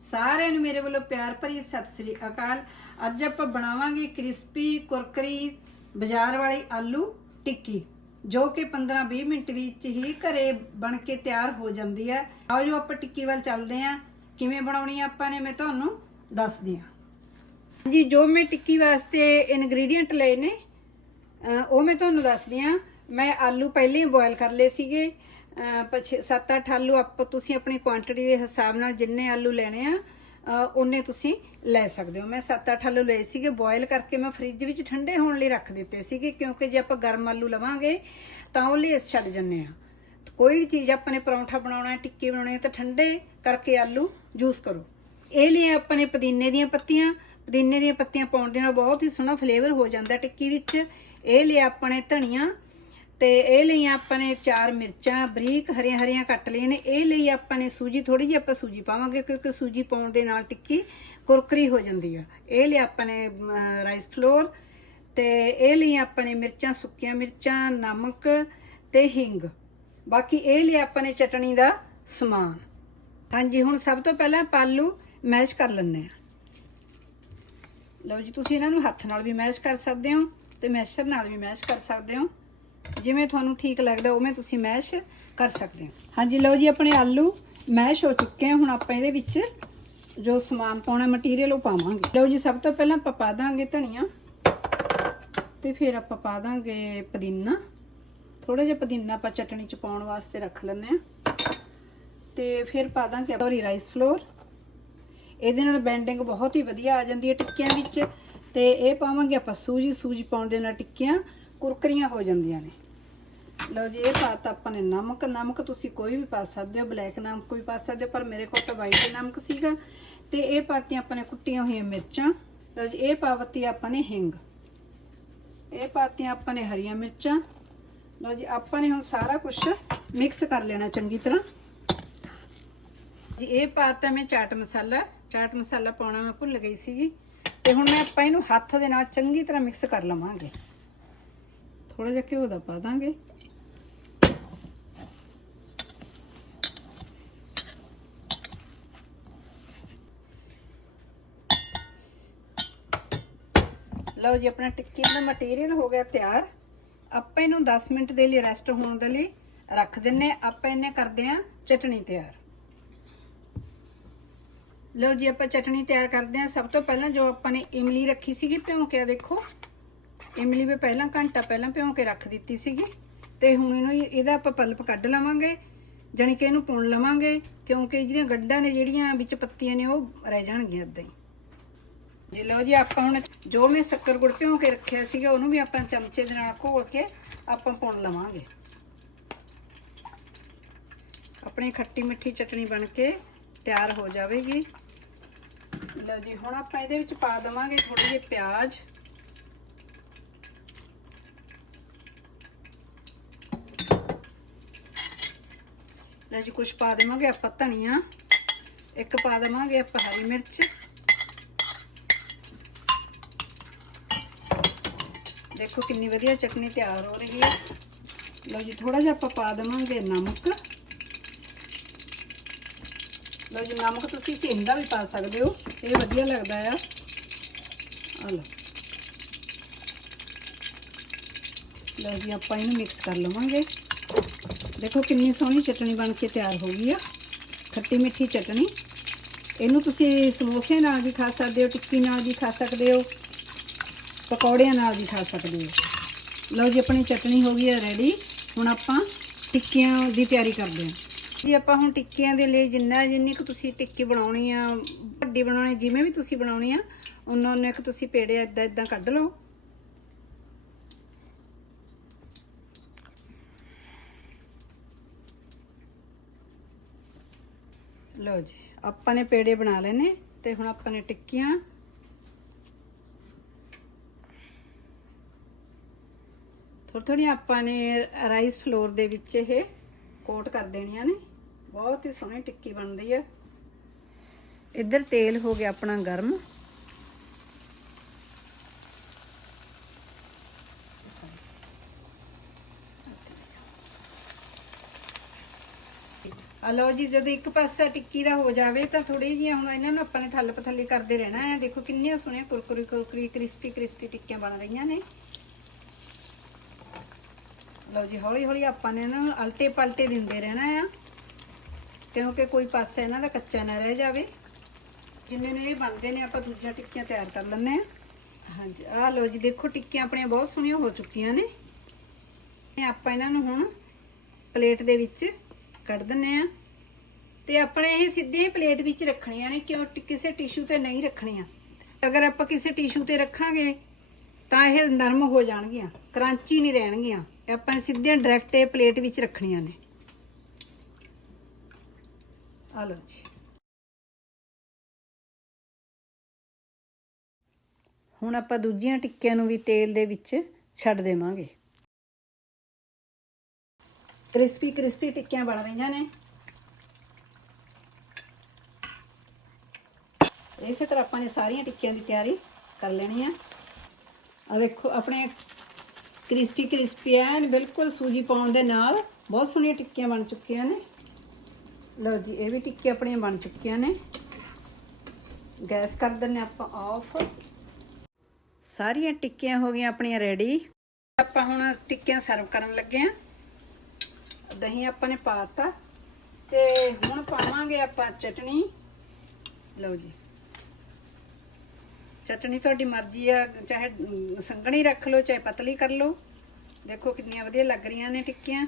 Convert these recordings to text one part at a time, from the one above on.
ਸਾਰਿਆਂ ਨੂੰ ਮੇਰੇ ਵੱਲੋਂ ਪਿਆਰ ਭਰੀ ਸਤਿ ਸ੍ਰੀ ਅਕਾਲ। ਅੱਜ ਆਪਾਂ ਬਣਾਵਾਂਗੇ ਕ੍ਰਿਸਪੀ ਕੁਰਕਰੀ ਬਾਜ਼ਾਰ ਵਾਲੀ ਆਲੂ ਟਿੱਕੀ, ਜੋ ਕਿ 15-20 ਮਿੰਟ ਵਿੱਚ ਹੀ ਘਰੇ ਬਣ ਕੇ ਤਿਆਰ ਹੋ ਜਾਂਦੀ ਹੈ। ਆਓ ਜੋ, ਆਪਾਂ ਟਿੱਕੀ ਵੱਲ ਚੱਲਦੇ ਹਾਂ। ਕਿਵੇਂ ਬਣਾਉਣੀ ਆਪਾਂ ਨੇ, ਮੈਂ ਤੁਹਾਨੂੰ ਦੱਸਦੀ ਹਾਂ। ਜੀ, ਜੋ ਮੈਂ ਟਿੱਕੀ ਵਾਸਤੇ ਇਨਗਰੀਡੀਅੰਟ ਲਏ ਨੇ ਉਹ ਮੈਂ ਤੁਹਾਨੂੰ ਦੱਸਦੀ ਹਾਂ। ਮੈਂ ਆਲੂ ਪਹਿਲੇ ਹੀ ਬੋਇਲ ਕਰ ਲਏ ਸੀਗੇ। 7-8 ਆਲੂ ਆਪ ਤੁਸੀਂ ਆਪਣੀ ਕੁਆਂਟੀਟੀ ਦੇ ਹਿਸਾਬ ਨਾਲ ਜਿੰਨੇ ਆਲੂ ਲੈਣੇ ਆ, ਅਹ ਉਹਨੇ ਤੁਸੀਂ ਲੈ ਸਕਦੇ ਹੋ। ਮੈਂ 7-8 ਆਲੂ ਲਏ ਸੀਗੇ ਬੋਇਲ ਕਰਕੇ ਮੈਂ ਫ੍ਰਿਜ ਵਿੱਚ ਠੰਡੇ ਹੋਣ ਲਈ ਰੱਖ ਦਿੱਤੇ ਸੀਗੇ, ਕਿਉਂਕਿ ਜੇ ਆਪਾਂ ਗਰਮ ਆਲੂ ਲਵਾਂਗੇ, ਤਾਂ ਉਹ ਲੇਸ ਛੱਡ ਜੰਨੇ ਆ। ਕੋਈ ਵੀ ਚੀਜ਼ ਆਪਾਂ ਨੇ ਪਰੌਂਠਾ ਬਣਾਉਣਾ, ਟਿੱਕੀ ਬਣਾਉਣੀ, ਤਾਂ ਠੰਡੇ ਕਰਕੇ ਆਲੂ ਜੂਸ ਕਰੋ। ਇਹ ਲਈ ਆਪਾਂ ਨੇ ਪੁਦੀਨੇ ਦੀਆਂ ਪੱਤੀਆਂ। ਪੁਦੀਨੇ ਦੀਆਂ ਪੱਤੀਆਂ ਪਾਉਣ ਦੇ ਨਾਲ ਬਹੁਤ ਹੀ ਸੋਹਣਾ ਫਲੇਵਰ ਹੋ ਜਾਂਦਾ ਟਿੱਕੀ ਵਿੱਚ। ਇਹ ਲਈ ਆਪਾਂ ਨੇ ਧਨੀਆ ਤੇ ਇਹ ਲਈ ਆਪਾਂ ਨੇ ਚਾਰ ਮਿਰਚਾਂ ਬਰੀਕ ਹਰੀਆਂ ਹਰੀਆਂ ਕੱਟ ਲਈਆਂ ਨੇ। ਇਹ ਲਈ ਆਪਾਂ ਨੇ ਸੂਜੀ ਥੋੜੀ ਜਿਹੀ ਆਪਾਂ ਸੂਜੀ ਪਾਵਾਂਗੇ ਕਿਉਂਕਿ ਸੂਜੀ ਪਾਉਣ ਦੇ ਨਾਲ ਟਿੱਕੀ ਕੁਰਕਰੀ ਹੋ ਜਾਂਦੀ ਆ। ਇਹ ਲਈ ਆਪਾਂ ਨੇ ਰਾਈਸ ਫਲੋਰ ਤੇ ਇਹ ਲਈ ਆਪਾਂ ਨੇ ਮਿਰਚਾਂ, ਸੁੱਕੀਆਂ ਮਿਰਚਾਂ, ਨਮਕ ਤੇ ਹਿੰਗ। ਬਾਕੀ ਇਹ ਲਈ ਆਪਾਂ ਨੇ ਚਟਣੀ ਦਾ ਸਮਾਨ। ਹਾਂਜੀ, ਹੁਣ ਸਭ ਤੋਂ ਪਹਿਲਾਂ ਪਾਲੂ ਮੈਸ਼ ਕਰ ਲੈਣੇ ਆ ਲਓ ਜੀ, ਤੁਸੀਂ ਇਹਨਾਂ ਨੂੰ ਹੱਥ ਨਾਲ ਵੀ ਮੈਸ਼ ਕਰ ਸਕਦੇ ਹੋ ਤੇ ਮੈਸ਼ਰ ਨਾਲ ਵੀ ਮੈਸ਼ ਕਰ ਸਕਦੇ ਹੋ। ਜਿਵੇਂ ਤੁਹਾਨੂੰ ਠੀਕ ਲੱਗਦਾ ਉਵੇਂ ਤੁਸੀਂ ਮੈਸ਼ ਕਰ ਸਕਦੇ ਹੋ। ਹਾਂਜੀ, ਲਓ ਜੀ, ਆਪਣੇ ਆਲੂ ਮੈਸ਼ ਹੋ ਚੁੱਕੇ ਆ। ਹੁਣ ਆਪਾਂ ਇਹਦੇ ਵਿੱਚ ਜੋ ਸਮਾਨ ਪਾਉਣਾ ਮਟੀਰੀਅਲ ਉਹ ਪਾਵਾਂਗੇ। ਲਓ ਜੀ, ਸਭ ਤੋਂ ਪਹਿਲਾਂ ਆਪਾਂ ਪਾ ਦਾਂਗੇ ਧਨੀਆ ਤੇ ਫਿਰ ਆਪਾਂ ਪਾ ਦਾਂਗੇ ਪੁਦੀਨਾ। ਥੋੜਾ ਜਿਹਾ ਪੁਦੀਨਾ ਆਪਾਂ ਚਟਣੀ ਚ ਪਾਉਣ ਵਾਸਤੇ ਰੱਖ ਲੈਂਦੇ ਆ ਤੇ ਫਿਰ ਪਾ ਦਾਂਗੇ ਸੌਰੀ ਰਾਈਸ ਫਲੋਰ ਇਹਦੇ ਨਾਲ ਬੈਂਡਿੰਗ ਬਹੁਤ ਹੀ ਵਧੀਆ ਆ ਜਾਂਦੀ ਹੈ ਟਿੱਕਿਆਂ ਵਿੱਚ। ਤੇ ਇਹ ਪਾਵਾਂਗੇ ਆਪਾਂ ਸੂਜੀ। ਸੂਜੀ ਪਾਉਣ ਦੇ ਨਾਲ ਟਿੱਕੀਆਂ ਕੁਰਕਰੀਆਂ ਹੋ ਜਾਂਦੀਆਂ ਨੇ। ਲਓ ਜੀ, ਇਹ ਪਾਤਾ ਆਪਾਂ ਨੇ ਨਮਕ ਨਮਕ ਤੁਸੀਂ ਕੋਈ ਵੀ ਪਾ ਸਕਦੇ ਹੋ, ਬਲੈਕ ਨਮਕ ਵੀ ਪਾ ਸਕਦੇ ਹੋ, ਪਰ ਮੇਰੇ ਕੋਲ ਤਾਂ ਵਾਈਟ ਨਮਕ ਸੀਗਾ। ਤੇ ਇਹ ਪਾਤੀਆਂ ਆਪਾਂ ਨੇ ਕੁੱਟੀਆਂ ਹੋਈਆਂ ਮਿਰਚਾਂ। ਲਓ ਜੀ, ਇਹ ਪਾਵਤੀ ਆਪਾਂ ਨੇ ਹਿੰਗ। ਇਹ ਪਾਤੀਆਂ ਆਪਾਂ ਨੇ ਹਰੀਆਂ ਮਿਰਚਾਂ। ਲਓ ਜੀ, ਆਪਾਂ ਨੇ ਹੁਣ ਸਾਰਾ ਕੁਝ ਮਿਕਸ ਕਰ ਲੈਣਾ ਚੰਗੀ ਤਰ੍ਹਾਂ। ਜੀ, ਇਹ ਪਾਤਾ ਮੈਂ ਚਾਟ ਮਸਾਲਾ। ਚਾਟ ਮਸਾਲਾ ਪਾਉਣਾ ਮੈਂ ਭੁੱਲ ਗਈ ਸੀਗੀ। ਤੇ ਹੁਣ ਮੈਂ ਆਪਾਂ ਇਹਨੂੰ ਹੱਥ ਦੇ ਨਾਲ ਚੰਗੀ ਤਰ੍ਹਾਂ ਮਿਕਸ ਕਰ ਲਵਾਂਗੇ। ਥੋੜਾ ਜਿਹਾ ਘਿਓ ਦਾ ਪਾ ਦਾਂਗੇ। ਲਓ ਜੀ, ਆਪਣਾ ਟਿੱਕੀ ਦਾ ਮਟੀਰੀਅਲ ਹੋ ਗਿਆ ਤਿਆਰ। ਆਪਾਂ ਇਹਨੂੰ 10 ਮਿੰਟ ਦੇ ਲਈ ਰੈਸਟ ਹੋਣ ਦੇ ਲਈ ਰੱਖ ਦਿੰਨੇ ਆਪਾਂ ਇਹਨੇ ਕਰਦੇ ਆਂ ਚਟਣੀ ਤਿਆਰ। ਲਓ ਜੀ, ਆਪਾਂ ਚਟਣੀ ਤਿਆਰ ਕਰਦੇ ਆਂ। ਸਭ ਤੋਂ ਪਹਿਲਾਂ ਜੋ ਆਪਾਂ ਨੇ ਇਮਲੀ ਰੱਖੀ ਸੀਗੀ ਭਿਉਂ ਕੇ ਦੇਖੋ। ਇਮਲੀ ਵੀ ਪਹਿਲਾਂ ਘੰਟਾ ਪਹਿਲਾਂ ਭਿਉਂ ਕੇ ਰੱਖ ਦਿੱਤੀ ਸੀਗੀ ਤੇ ਹੁਣ ਇਹਨੂੰ ਇਹਦਾ ਆਪਾਂ ਪਲਪ ਕੱਢ ਲਵਾਂਗੇ, ਜਾਣੀ ਕਿ ਇਹਨੂੰ ਪੁਣ ਲਵਾਂਗੇ, ਕਿਉਂਕਿ ਜਿਹੜੀਆਂ ਗੱਡਾਂ ਨੇ ਜਿਹੜੀਆਂ ਵਿੱਚ ਪੱਤੀਆਂ ਨੇ ਉਹ ਰਹਿ ਜਾਣਗੀਆਂ ਇਦਾਂ ਹੀ। ਜੀ ਲਓ ਜੀ, ਆਪਾਂ ਹੁਣ ਜੋ ਮੈਂ ਸ਼ੱਕਰ ਗੁੜ ਭਿਉਂ ਕੇ ਰੱਖਿਆ ਸੀਗਾ, ਉਹਨੂੰ ਵੀ ਆਪਾਂ ਚਮਚੇ ਦੇ ਨਾਲ ਘੋਲ ਕੇ ਆਪਾਂ ਪੁਣ ਲਵਾਂਗੇ। ਆਪਣੀ ਖੱਟੀ ਮਿੱਠੀ ਚਟਣੀ ਬਣ ਕੇ ਤਿਆਰ ਹੋ ਜਾਵੇਗੀ। ਲਓ ਜੀ, ਹੁਣ ਆਪਾਂ ਇਹਦੇ ਵਿੱਚ ਪਾ ਦਵਾਂਗੇ ਥੋੜੇ ਜਿਹੇ ਪਿਆਜ਼। ਲੈ ਜੀ ਕੁਝ ਪਾ ਦੇਵਾਂਗੇ ਆਪਾਂ ਧਨੀਆ। ਇੱਕ ਪਾ ਦੇਵਾਂਗੇ ਆਪਾਂ ਹਰੀ ਮਿਰਚ। ਦੇਖੋ ਕਿੰਨੀ ਵਧੀਆ ਚਟਨੀ ਤਿਆਰ ਹੋ ਰਹੀ ਹੈ। ਲਓ ਜੀ ਥੋੜਾ ਜਿਹਾ ਆਪਾਂ ਪਾ ਦੇਵਾਂਗੇ ਨਮਕ। ਲਓ ਜੀ, ਨਮਕ ਤੁਸੀਂ ਸਿੰਦਾ ਵੀ ਪਾ ਸਕਦੇ ਹੋ, ਇਹ ਵਧੀਆ ਲੱਗਦਾ ਆ। ਆ ਲਓ। ਲਓ ਜੀ, ਆਪਾਂ ਇਹਨੂੰ ਮਿਕਸ ਕਰ ਲਵਾਂਗੇ। ਦੇਖੋ ਕਿੰਨੀ ਸੋਹਣੀ ਚਟਣੀ ਬਣ ਕੇ ਤਿਆਰ ਹੋ ਗਈ ਆ। ਖੱਟੀ ਮਿੱਠੀ ਚਟਣੀ। ਇਹਨੂੰ ਤੁਸੀਂ ਸਮੋਸੇ ਨਾਲ ਵੀ ਖਾ ਸਕਦੇ ਹੋ, ਟਿੱਕੀ ਨਾਲ ਵੀ ਖਾ ਸਕਦੇ ਹੋ, ਪਕੌੜਿਆਂ ਨਾਲ ਵੀ ਖਾ ਸਕਦੇ ਹੋ। ਲਓ ਜੀ, ਆਪਣੀ ਚਟਣੀ ਹੋ ਗਈ ਹੈ ਰੈਡੀ ਹੁਣ ਆਪਾਂ ਟਿੱਕੀਆਂ ਦੀ ਤਿਆਰੀ ਕਰਦੇ ਹਾਂ। ਜੀ, ਆਪਾਂ ਹੁਣ ਟਿੱਕੀਆਂ ਦੇ ਲਈ ਜਿੰਨਾ ਜਿੰਨੀ ਕੁ ਤੁਸੀਂ ਟਿੱਕੀ ਬਣਾਉਣੀ ਆ, ਵੱਡੀ ਬਣਾਉਣੀ ਜਿਵੇਂ ਵੀ ਤੁਸੀਂ ਬਣਾਉਣੀ ਆ, ਉਹਨਾਂ ਉਹਨਾਂ ਕੁ ਤੁਸੀਂ ਪੇੜੇ ਇਦਾਂ ਇਦਾਂ ਕੱਢ ਲਓ। ਲਓ ਜੀ, ਆਪਾਂ ਨੇ ਪੇੜੇ ਬਣਾ ਲਏ ਨੇ ਤੇ ਹੁਣ ਆਪਾਂ ਨੇ ਟਿੱਕੀਆਂ। ਥੋੜੀ ਥੋੜੀ ਆਪਾਂ ਨੇ ਰਾਈਸ ਫਲੋਰ ਦੇ ਵਿੱਚ ਇਹ ਕੋਟ ਕਰ ਦੇਣੀਆਂ ਨੇ। ਬਹੁਤ ਹੀ ਸੋਹਣੀ ਟਿੱਕੀ ਬਣਦੀ ਹੈ। ਇੱਧਰ ਤੇਲ ਹੋ ਗਿਆ ਆਪਣਾ ਗਰਮ। ਆ ਲਓ ਜੀ, ਜਦੋਂ ਇੱਕ ਪਾਸਾ ਟਿੱਕੀ ਦਾ ਹੋ ਜਾਵੇ ਤਾਂ ਥੋੜੀ ਜਿਹੀਆਂ ਹੁਣ ਇਹਨਾਂ ਨੂੰ ਆਪਾਂ ਨੇ ਥੱਲੇ ਪਥੱਲੇ ਕਰਦੇ ਰਹਿਣਾ ਹੈ। ਦੇਖੋ ਕਿੰਨੀਆਂ ਸੋਹਣੀਆਂ ਕੁਰਕੁਰੀ ਕੁਰਕੁਰੀ ਕ੍ਰਿਸਪੀ ਕ੍ਰਿਸਪੀ ਟਿੱਕੀਆਂ ਬਣ ਰਹੀਆਂ ਨੇ। ਲਓ ਜੀ, ਹੌਲੀ ਹੌਲੀ ਆਪਾਂ ਨੇ ਇਹਨਾਂ ਨੂੰ ਅਲਟੇ ਪਲਟੇ ਦਿੰਦੇ ਰਹਿਣਾ ਆ, ਕਿਉਂਕਿ ਕੋਈ ਪਾਸਾ ਇਹਨਾਂ ਦਾ ਕੱਚਾ ਨਾ ਰਹਿ ਜਾਵੇ। ਜਿੰਨੇ ਨੇ ਇਹ ਬਣਦੇ ਨੇ, ਆਪਾਂ ਦੂਜੀਆਂ ਟਿੱਕੀਆਂ ਤਿਆਰ ਕਰ ਲੈਂਦੇ ਆ ਹਾਂਜੀ, ਆਹ ਲਓ ਜੀ, ਦੇਖੋ ਟਿੱਕੀਆਂ ਆਪਣੀਆਂ ਬਹੁਤ ਸੋਹਣੀਆਂ ਹੋ ਚੁੱਕੀਆਂ ਨੇ। ਆਪਾਂ ਇਹਨਾਂ ਨੂੰ ਹੁਣ ਪਲੇਟ ਦੇ ਵਿੱਚ ਕੱਢ ਦਿੰਨੇ ਆ। ਤੇ ਆਪਣੇ ਇਹ ਸਿੱਧੇ ਪਲੇਟ ਵਿੱਚ ਰੱਖਣੀਆਂ ਨੇ, ਕਿਉਂ ਕਿਸੇ ਟਿਸ਼ੂ ਤੇ ਨਹੀਂ ਰੱਖਣੀਆਂ। ਅਗਰ ਆਪਾਂ ਕਿਸੇ ਟਿਸ਼ੂ ਤੇ ਰੱਖਾਂਗੇ, ਤਾਂ ਇਹ ਨਰਮ ਹੋ ਜਾਣਗੀਆਂ, ਕਰੰਚੀ ਨਹੀਂ ਰਹਿਣਗੀਆਂ। ਆਪਾਂ ਸਿੱਧੇ ਡਾਇਰੈਕਟ ਇਹ ਪਲੇਟ ਵਿੱਚ ਰੱਖਣੀਆਂ ਨੇ। ਆ ਲਓ ਜੀ। ਹੁਣ ਆਪਾਂ ਦੂਜੀਆਂ ਟਿੱਕਿਆਂ ਨੂੰ ਵੀ ਤੇਲ ਦੇ ਵਿੱਚ ਛੱਡ ਦੇਵਾਂਗੇ। ਕ੍ਰਿਸਪੀ ਕ੍ਰਿਸਪੀ ਟਿੱਕੀਆਂ ਬਣ ਰਹੀਆਂ ਨੇ। ਇਸੇ ਤਰ੍ਹਾਂ ਆਪਾਂ ਨੇ ਸਾਰੀਆਂ ਟਿੱਕੀਆਂ ਦੀ ਤਿਆਰੀ ਕਰ ਲੈਣੀ ਆ। ਆ ਦੇਖੋ, ਆਪਣੇ ਕ੍ਰਿਸਪੀ ਕ੍ਰਿਸਪੀ ਐਨ ਬਿਲਕੁਲ ਸੂਜੀ ਪਾਉਣ ਦੇ ਨਾਲ ਬਹੁਤ ਸੋਹਣੀਆਂ ਟਿੱਕੀਆਂ ਬਣ ਚੁੱਕੀਆਂ ਨੇ। ਲਓ ਜੀ, ਇਹ ਵੀ ਟਿੱਕੀਆਂ ਆਪਣੀਆਂ ਬਣ ਚੁੱਕੀਆਂ ਨੇ। ਗੈਸ ਕਰ ਦਿੰਨੇ ਆਪਾਂ ਆਫ ਸਾਰੀਆਂ ਟਿੱਕੀਆਂ ਹੋ ਗਈਆਂ ਆਪਣੀਆਂ ਰੈਡੀ ਆਪਾਂ ਹੁਣ ਟਿੱਕੀਆਂ ਸਰਵ ਕਰਨ ਲੱਗੇ ਆ ਦਹੀਂ ਆਪਾਂ ਨੇ ਪਾਤਾ ਤੇ ਹੁਣ ਪਾਵਾਂਗੇ ਆਪਾਂ ਚਟਣੀ ਲਓ ਜੀ। ਚਟਣੀ ਤੁਹਾਡੀ ਮਰਜ਼ੀ ਆ, ਚਾਹੇ ਸੰਘਣੀ ਰੱਖ ਲਓ, ਚਾਹੇ ਪਤਲੀ ਕਰ ਲਓ। ਦੇਖੋ ਕਿੰਨੀਆਂ ਵਧੀਆ ਲੱਗ ਰਹੀਆਂ ਨੇ ਟਿੱਕੀਆਂ।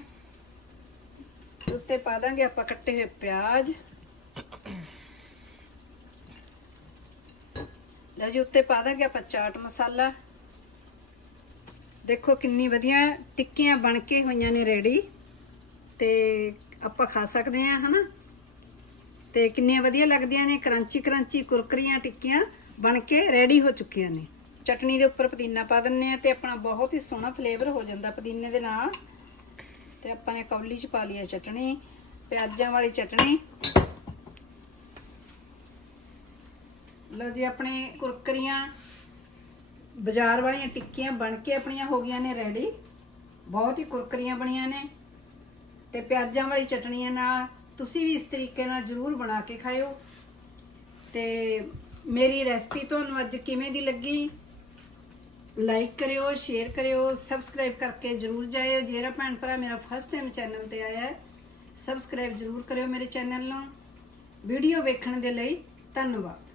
ਉੱਤੇ ਪਾ ਦਾਂਗੇ ਆਪਾਂ ਕੱਟੇ ਹੋਏ ਪਿਆਜ਼। ਲਓ ਜੀ, ਉੱਤੇ ਪਾ ਦਾਂਗੇ ਆਪਾਂ ਚਾਟ ਮਸਾਲਾ। ਦੇਖੋ ਕਿੰਨੀ ਵਧੀਆ ਟਿੱਕੀਆਂ ਬਣ ਕੇ ਹੋਈਆਂ ਨੇ ਰੈਡੀ। ਤੇ ਆਪਾਂ ਖਾ ਸਕਦੇ ਆ ਹਨਾ? ਤੇ ਕਿੰਨੀਆਂ ਵਧੀਆ ਲੱਗਦੀਆਂ ਨੇ, ਕਰੰਚੀ ਕਰੰਚੀ ਕੁਰਕਰੀਆਂ ਟਿੱਕੀਆਂ ਬਣ ਕੇ ਰੈਡੀ ਹੋ ਚੁੱਕੀਆਂ ਨੇ। ਚਟਨੀ ਦੇ ਉੱਪਰ ਪੁਦੀਨਾ ਪਾ ਦਿੰਨੇ ਆ ਤੇ ਆਪਣਾ ਬਹੁਤ ਹੀ ਸੋਹਣਾ ਫਲੇਵਰ ਹੋ ਜਾਂਦਾ ਪੁਦੀਨੇ ਦੇ ਨਾਲ। ਤੇ ਆਪਾਂ ਨੇ ਕੌਲੀ ਚ ਪਾ ਲਈ ਆ ਚਟਣੀ ਪਿਆਜ਼ਾਂ ਵਾਲੀ ਚਟਣੀ ਲਓ ਜੀ, ਆਪਣੇ ਕੁਰਕਰੀਆਂ ਬਾਜ਼ਾਰ ਵਾਲੀਆਂ ਟਿੱਕੀਆਂ ਬਣ ਕੇ ਆਪਣੀਆਂ ਹੋ ਗਈਆਂ ਨੇ ਰੈਡੀ ਬਹੁਤ ਹੀ ਕੁਰਕਰੀਆਂ ਬਣੀਆਂ ਨੇ। ਤੇ ਪਿਆਜ਼ਾਂ ਵਾਲੀ ਚਟਣੀਆਂ ਨਾਲ ਤੁਸੀਂ ਵੀ ਇਸ ਤਰੀਕੇ ਨਾਲ ਜਰੂਰ ਬਣਾ ਕੇ ਖਾਇਓ। ਤੇ ਮੇਰੀ ਰੈਸਪੀ ਤੁਹਾਨੂੰ ਅੱਜ ਕਿਵੇਂ ਦੀ ਲੱਗੀ? ਲਾਈਕ ਕਰਿਓ, ਸ਼ੇਅਰ ਕਰਿਓ, ਸਬਸਕ੍ਰਾਈਬ ਕਰਕੇ ਜਰੂਰ ਜਾਇਓ। ਜਿਹੜਾ ਭੈਣ ਭਰਾ ਮੇਰਾ ਫਸਟ ਟਾਈਮ ਚੈਨਲ ਤੇ ਆਇਆ ਹੈ, ਸਬਸਕ੍ਰਾਈਬ ਜਰੂਰ ਕਰਿਓ ਮੇਰੇ ਚੈਨਲ ਨੂੰ। ਵੀਡੀਓ ਵੇਖਣ ਦੇ ਲਈ ਧੰਨਵਾਦ।